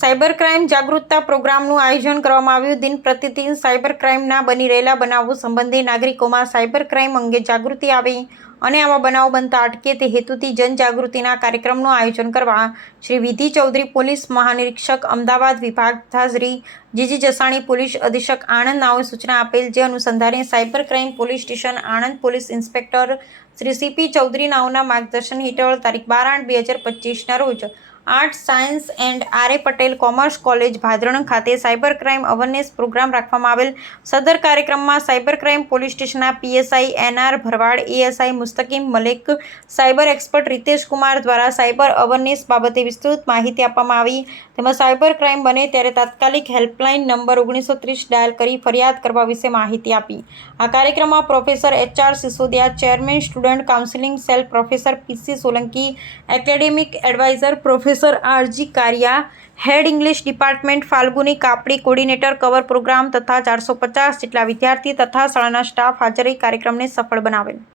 Cyber crime જાગૃતતા પ્રોગ્રામનું આયોજન કરવામાં આવ્યું. દિન પ્રતિદિન સાયબર ક્રાઇમના બની રહેલા બનાવો સંબંધે નાગરિકોમાં સાયબર ક્રાઇમ અંગે જાગૃતિ આવે અને આવા બનાવો બનતા અટકે તે હેતુથી જનજાગૃતિના કાર્યક્રમનું આયોજન કરવા શ્રી વિધિ ચૌધરી, પોલીસ મહાનિરીક્ષક, અમદાવાદ વિભાગ તથા શ્રી જીજી જસાણી, પોલીસ અધિક્ષક આણંદ નાઓએ સૂચના આપેલ જે અનુસંધાને cyber crime police station, Anand police inspector Shri C P Chaudhary નાઓના માર્ગદર્શન હેઠળ તારીખ બાર આઠ બે હજાર પચીસના રોજ arts science and R A Patel commerce college Bhadran ખાતે સાયબર ક્રાઇમ અવેરનેસ પ્રોગ્રામ રાખવામાં આવેલ. સદર કાર્યક્રમમાં સાયબર ક્રાઇમ પોલીસ સ્ટેશનના PSI N R Bharwad, ASI Mustakim Malek, cyber expert Ritesh Kumar દ્વારા સાયબર અવેરનેસ બાબતે વિસ્તૃત માહિતી આપવામાં આવી. તેમજ સાયબર ક્રાઇમ બને ત્યારે તાત્કાલિક હેલ્પલાઇન નંબર ઓગણીસો ત્રીસ ડાયલ કરી ફરિયાદ કરવા વિશે માહિતી આપી. આ કાર્યક્રમમાં professor H R Sisodiya, chairman student counselling cell professor P C Solanki, academic adviser professor R G Kariya, head English department, Falguni Kapadi coordinator, cover programme તથા ચારસો પચાસ જેટલા વિદ્યાર્થી તથા શાળાના સ્ટાફ હાજરી કાર્યક્રમને સફળ બનાવેલ